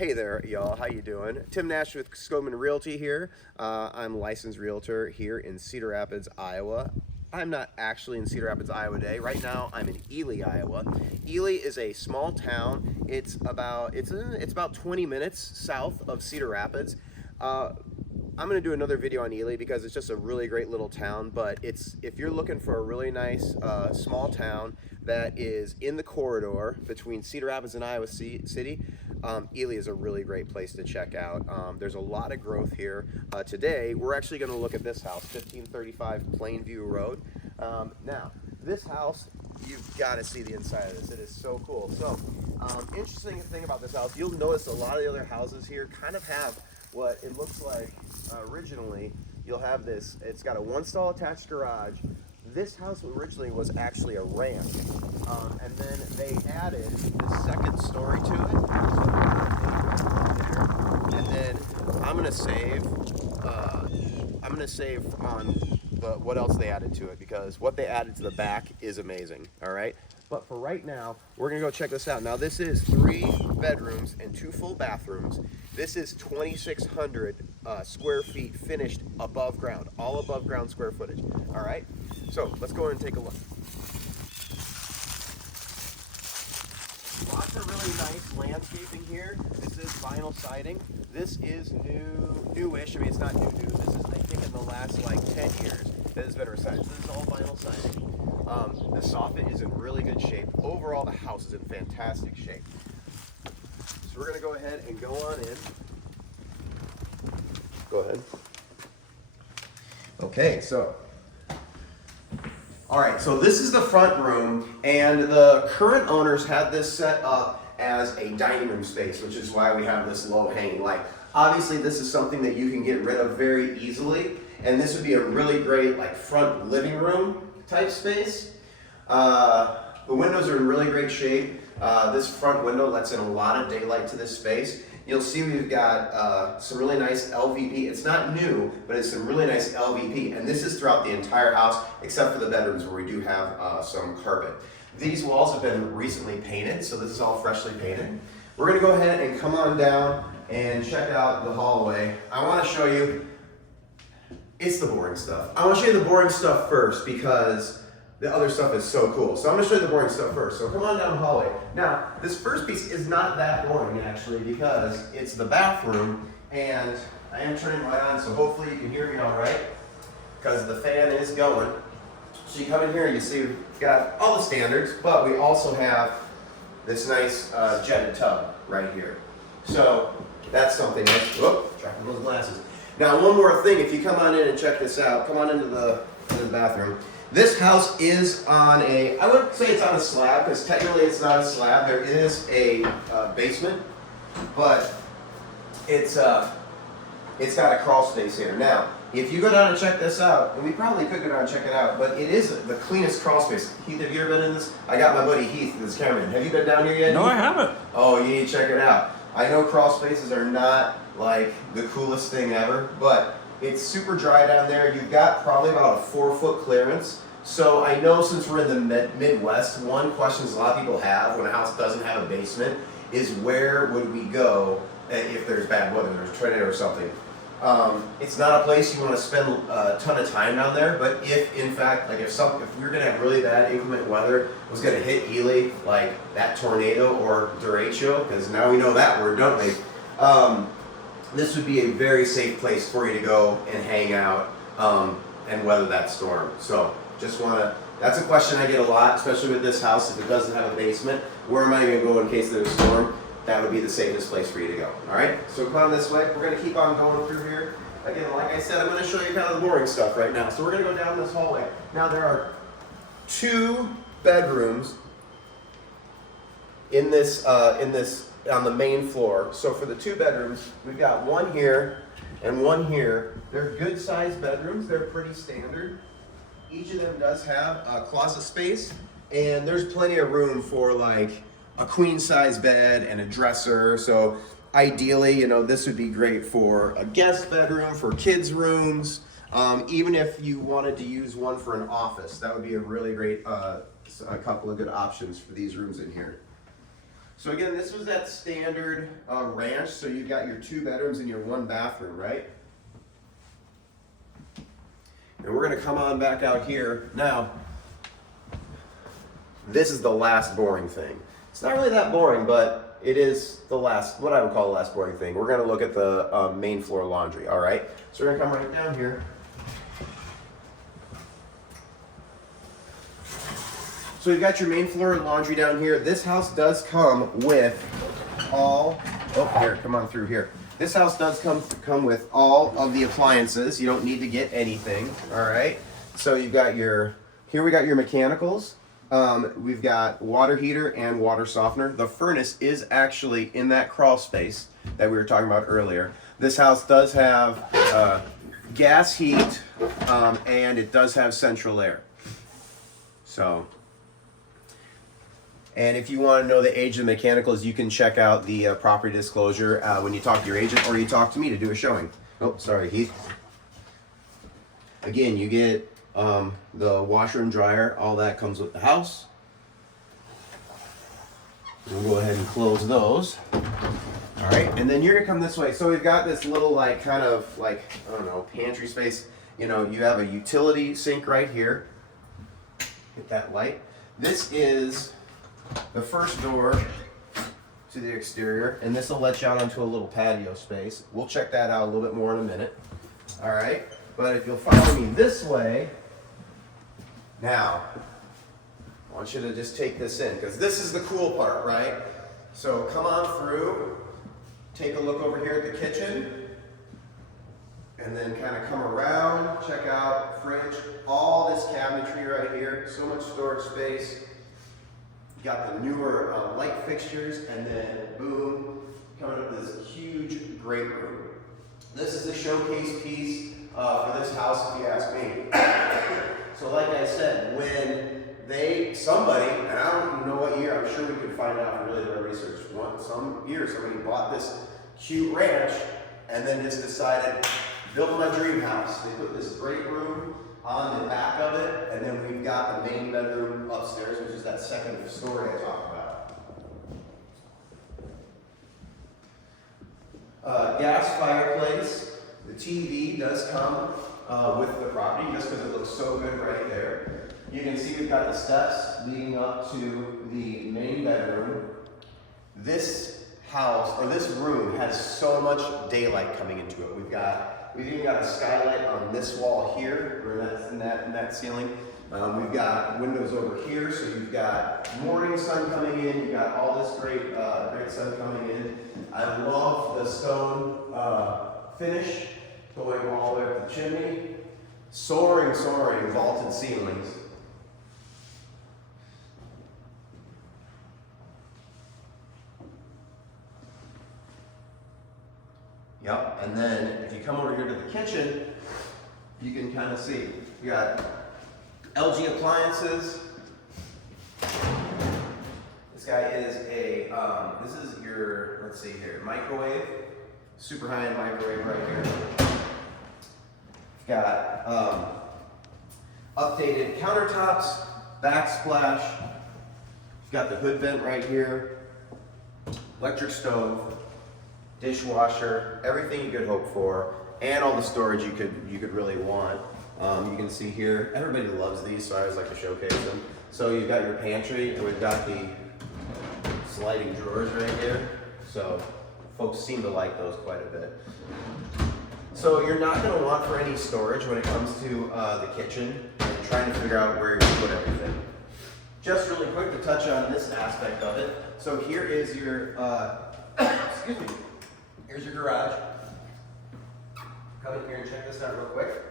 Hey there, y'all. How you doing? Tim Nash with Scoman Realty here. I'm a licensed realtor here in Cedar Rapids, Iowa. I'm not actually in Cedar Rapids, Iowa today. Right now, I'm in Ely, Iowa. Ely is a small town. It's about 20 minutes south of Cedar Rapids. I'm going to do another video on Ely because it's just a really great little town, but if you're looking for a really nice small town that is in the corridor between Cedar Rapids and Iowa City, Ely is a really great place to check out. There's a lot of growth here. Today, we're actually going to look at this house, 1535 Plainview Road. Now, this house, you've got to see the inside of this. It is so cool. So, interesting thing about this house, you'll notice a lot of the other houses here kind of have what it looks like originally. You'll have this, it's got a one-stall attached garage. This house originally was actually a ranch, and then they added the second story to it. And then I'm gonna save on what else they added to it, because what they added to the back is amazing. All right, but for right now, we're gonna go check this out. Now this is 3 bedrooms and 2 full bathrooms. This is 2,600 square feet finished above ground, all above ground square footage. All right, so let's go in and take a look. Lots of really nice landscaping here. This is vinyl siding. This is newish. I mean, it's not new. This is, I think, in the last like 10 years that has been resided. So this is all vinyl siding. The soffit is in really good shape. Overall, the house is in fantastic shape. So we're gonna go ahead and go on in. Go ahead. Okay, so. All right, so this is the front room, and the current owners had this set up as a dining room space, which is why we have this low-hanging light. Obviously, this is something that you can get rid of very easily, and this would be a really great like front living room type space. The windows are in really great shape. This front window lets in a lot of daylight to this space. You'll see we've got some really nice LVP. It's not new, but it's some really nice LVP. And this is throughout the entire house, except for the bedrooms where we do have some carpet. These walls have been recently painted, so this is all freshly painted. We're gonna go ahead and come on down and check out the hallway. I wanna show you, it's the boring stuff. I wanna show you the boring stuff first because the other stuff is so cool. So I'm gonna show you the boring stuff first. So come on down the hallway. Now, this first piece is not that boring actually, because it's the bathroom, and I am turning right on, so hopefully you can hear me all right, because the fan is going. So you come in here and you see we've got all the standards, but we also have this nice jetted tub right here. So that's something nice. Whoop, dropping those glasses. Now one more thing, if you come on in and check this out, come on into the bathroom. This house is on a, I wouldn't say it's on a slab, because technically it's not a slab. There is a basement, but it's got a crawl space here. Now, if you go down and check this out, and we probably could go down and check it out, but it is the cleanest crawl space. Heath, have you ever been in this? I got my buddy Heath, this cameraman. Have you been down here yet? No, Heath? I haven't. Oh, you need to check it out. I know crawl spaces are not like the coolest thing ever, but it's super dry down there. You've got probably about a 4-foot clearance. So I know since we're in the Midwest, one question a lot of people have when a house doesn't have a basement is where would we go if there's bad weather, there's a tornado or something. It's not a place you want to spend a ton of time down there, but if in fact, like if we were going to have really bad inclement weather was going to hit Ely, like that tornado or derecho, because now we know that word, don't we? This would be a very safe place for you to go and hang out and weather that storm. So just want to, that's a question I get a lot, especially with this house. If it doesn't have a basement, where am I going to go in case there's a storm? That would be the safest place for you to go. All right, so come on this way. We're going to keep on going through here. Again, like I said, I'm going to show you kind of the boring stuff right now. So we're going to go down this hallway. Now there are 2 bedrooms in this on the main floor. So for the 2 bedrooms, we've got one here and one here. They're good sized bedrooms. They're pretty standard. Each of them does have a closet space, and there's plenty of room for like a queen size bed and a dresser. So ideally, you know, this would be great for a guest bedroom, for kids' rooms. Even if you wanted to use one for an office, that would be a really great, a couple of good options for these rooms in here. So again, this was that standard ranch, so you've got your 2 bedrooms and your 1 bathroom, right? And we're gonna come on back out here. Now, this is the last boring thing. It's not really that boring, but it is the last, what I would call the last boring thing. We're gonna look at the main floor laundry, all right? So we're gonna come right down here. So you've got your main floor laundry down here. This house does come with all, oh, here, come on through here. This house does come with all of the appliances. You don't need to get anything, all right? So you've got your, here we got your mechanicals. We've got water heater and water softener. The furnace is actually in that crawl space that we were talking about earlier. This house does have gas heat, and it does have central air. So, and if you want to know the age of the mechanicals, you can check out the property disclosure when you talk to your agent or you talk to me to do a showing. Oh, sorry, Heath. Again, you get the washer and dryer, all that comes with the house. We'll go ahead and close those. All right, and then you're gonna come this way. So we've got this little like kind of like, I don't know, pantry space. You know, you have a utility sink right here. Hit that light. This is the first door to the exterior, and this will let you out onto a little patio space. We'll check that out a little bit more in a minute. All right, but if you'll follow me this way, now, I want you to just take this in, because this is the cool part, right? So come on through, take a look over here at the kitchen, and then kind of come around, check out fridge, all this cabinetry right here, so much storage space. You got the newer light fixtures, and then boom, coming up this huge great room. This is the showcase piece for this house, if you ask me. So like I said, when somebody, and I don't even know what year, I'm sure we could find out from really doing research, some year somebody bought this cute ranch and then just decided, build my dream house. They put this great room on the back of it, and then we've got the main bedroom upstairs, which is that second story I talked about. Gas fireplace. The TV does come with the property just because it looks so good right there. You can see we've got the steps leading up to the main bedroom. This house, or this room, has so much daylight coming into it. We've even got a skylight on this wall here, or that's in that ceiling. We've got windows over here, so you've got morning sun coming in. You've got all this great sun coming in. I love the stone finish going all the way up the chimney. Soaring vaulted ceilings. Yep, and then if you come over here to the kitchen, you can kind of see. You got LG appliances. This guy is this is your, let's see here, microwave. Super high-end microwave right here. You've got updated countertops, backsplash. You've got the hood vent right here, electric stove, dishwasher, everything you could hope for, and all the storage you could really want. You can see here, everybody loves these, so I always like to showcase them. So you've got your pantry, and we've got the sliding drawers right here. So folks seem to like those quite a bit. So you're not going to want for any storage when it comes to the kitchen and trying to figure out where you put everything. Just really quick to touch on this aspect of it. So here is your, excuse me, here's your garage. Come in here and check this out real quick.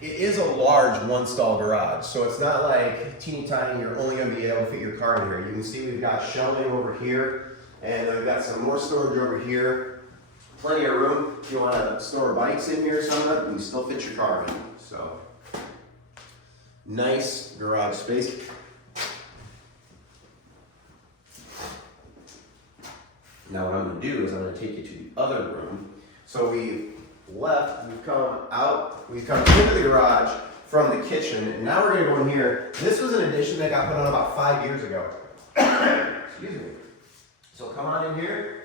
It is a large one-stall garage, so it's not like teeny tiny, you're only going to be able to fit your car in here. You can see we've got shelving over here, and we've got some more storage over here. Plenty of room. If you want to store bikes in here or something, you can still fit your car in. So, nice garage space. Now what I'm going to do is I'm going to take you to the other room. So we've come out, we've come into the garage from the kitchen, and now we're going to go in here. This was an addition that got put on about 5 years ago. Excuse me. So come on in here.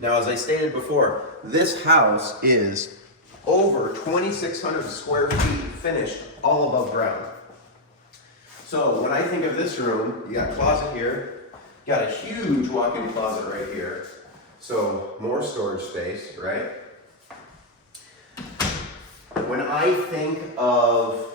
Now, as I stated before, this house is over 2,600 square feet finished, all above ground. So when I think of this room, you got a closet here, you got a huge walk-in closet right here. So more storage space, right? When I think of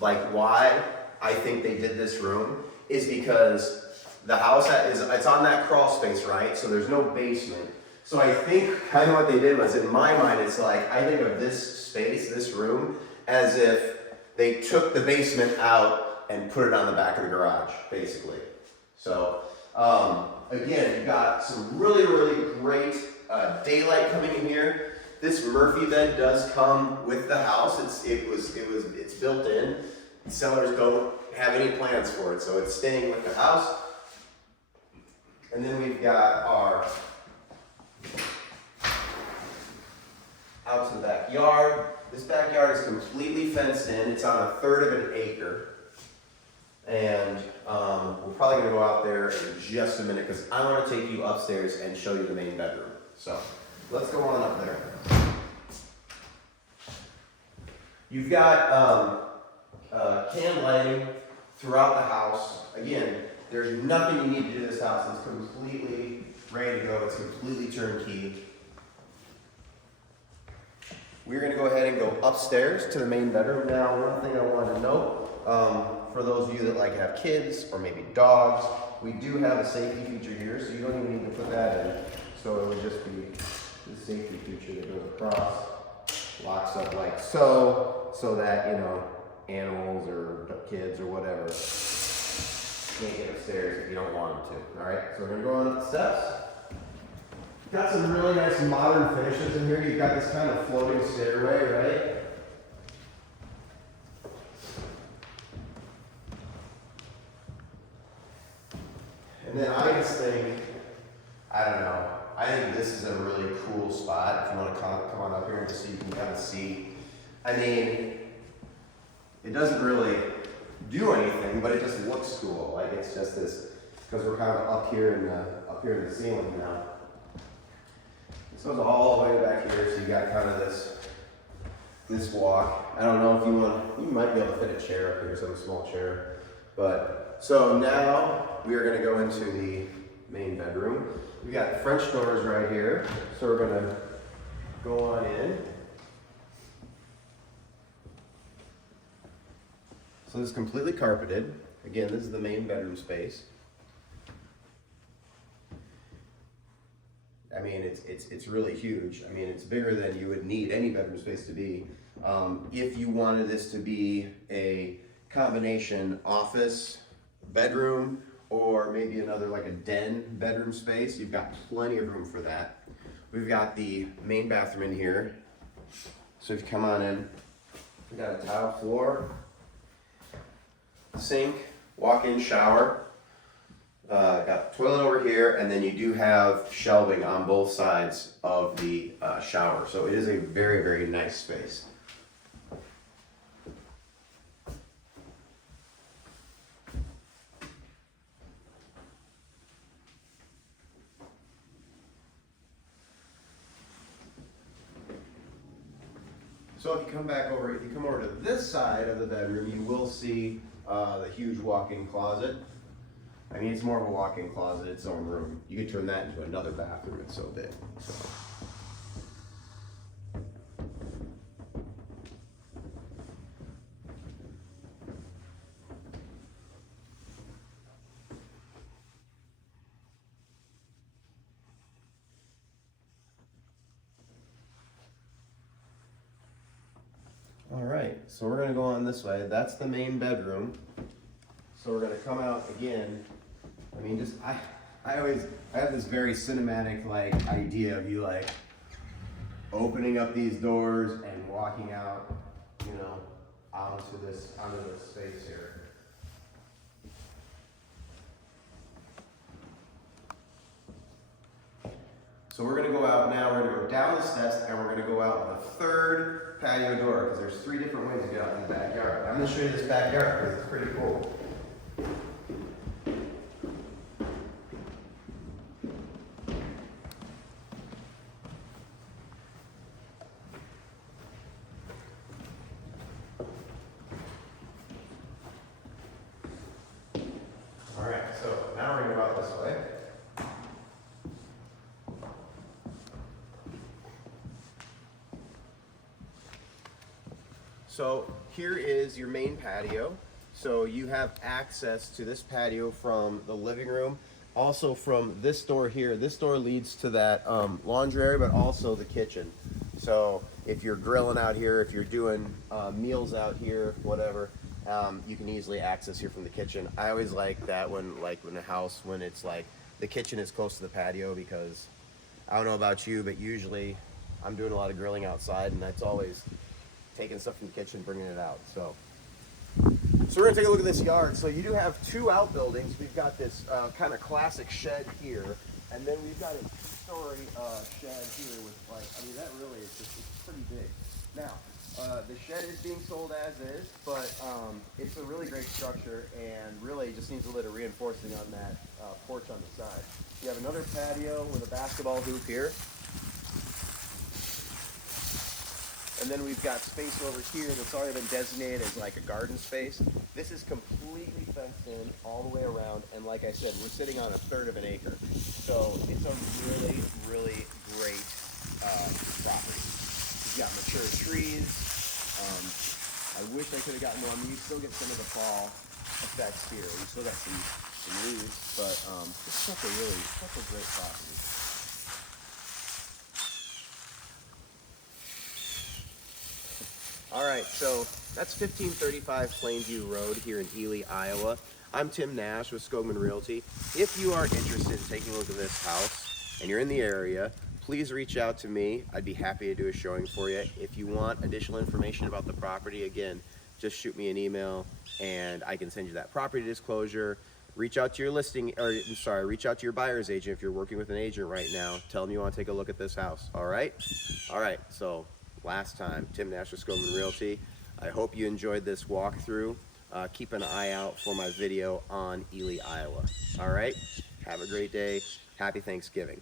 like why I think they did this room is because the house it's on that crawl space, right? So there's no basement. So I think kind of what they did was, in my mind, it's like, I think of this space, this room, as if they took the basement out and put it on the back of the garage, basically. So, again, you got some really, really great daylight coming in here. This Murphy bed does come with the house. It's built in. Sellers don't have any plans for it, so it's staying with the house. And then we've got our out to the backyard. This backyard is completely fenced in. It's on 1/3 of an acre. And we're probably gonna go out there in just a minute because I wanna take you upstairs and show you the main bedroom. So let's go on up there. You've got can lighting throughout the house. Again, there's nothing you need to do to this house. It's completely ready to go. It's completely turnkey. We're going to go ahead and go upstairs to the main bedroom. Now, one thing I want to note, for those of you that like have kids or maybe dogs, we do have a safety feature here, so you don't even need to put that in. So it would just be the safety feature that goes across, locks up like so that, you know, animals or kids or whatever can't get upstairs if you don't want them to. All right, so we're going to go on up the steps. Got some really nice modern finishes in here. You've got this kind of floating stairway, right? And then I just think, I don't know, I think this is a really cool spot if you want to come on up here and just so you can kind of see. I mean, it doesn't really do anything, but it just looks cool. Like it's just this, because we're kind of up here in the ceiling now. This goes all the way back here, so you got kind of this walk. I don't know if you might be able to fit a chair up here, some small chair. But, so now we are gonna go into the main bedroom. We got French doors right here, so we're gonna go on in. So this is completely carpeted. Again, this is the main bedroom space. I mean, it's really huge. I mean, it's bigger than you would need any bedroom space to be. If you wanted this to be a combination office, bedroom, or maybe another like a den bedroom space, you've got plenty of room for that. We've got the main bathroom in here. So if you come on in, we've got a tile floor, sink, walk-in shower. Got toilet over here, and then you do have shelving on both sides of the shower. So it is a very, very nice space. So if you come over to this side of the bedroom, you will see the huge walk-in closet. I mean, it's more of a walk-in closet, its own room. You could turn that into another bathroom, it's so big. So. All right, so we're gonna go on this way. That's the main bedroom. So we're gonna come out again. I mean, I have this very cinematic like idea of you like opening up these doors and walking out, you know, onto this space here. So we're gonna go out now, we're gonna go down the steps and we're gonna go out the third patio door because there's 3 different ways to get out in the backyard. I'm gonna show you this backyard because it's pretty cool. So here is your main patio. So you have access to this patio from the living room, also from this door here. This door leads to that laundry area, but also the kitchen. So if you're grilling out here, if you're doing meals out here, whatever, you can easily access here from the kitchen. I always like that when a house, when it's like the kitchen is close to the patio, because I don't know about you, but usually I'm doing a lot of grilling outside, and that's always taking stuff from the kitchen, bringing it out. So we're gonna take a look at this yard. So you do have two outbuildings. We've got this kind of classic shed here, and then we've got a two-story shed here with, like, I mean, that really is just, it's pretty big. Now, the shed is being sold as is, but it's a really great structure and really just needs a little reinforcing on that porch on the side. You have another patio with a basketball hoop here. And then we've got space over here that's already been designated as like a garden space. This is completely fenced in all the way around, and like I said, we're sitting on 1/3 of an acre. So it's a really, really great property. You've got mature trees. I wish I could have gotten more. I mean, you still get some of the fall effects here. You still got some leaves, but it's such a great property. All right, so that's 1535 Plainview Road here in Ely, Iowa. I'm Tim Nash with Skogman Realty. If you are interested in taking a look at this house and you're in the area, please reach out to me. I'd be happy to do a showing for you. If you want additional information about the property, again, just shoot me an email and I can send you that property disclosure. Reach out to your reach out to your buyer's agent if you're working with an agent right now. Tell them you want to take a look at this house, all right? All right, so last time, Tim Nash with Skogman Realty. I hope you enjoyed this walkthrough. Keep an eye out for my video on Ely, Iowa. All right, have a great day. Happy Thanksgiving.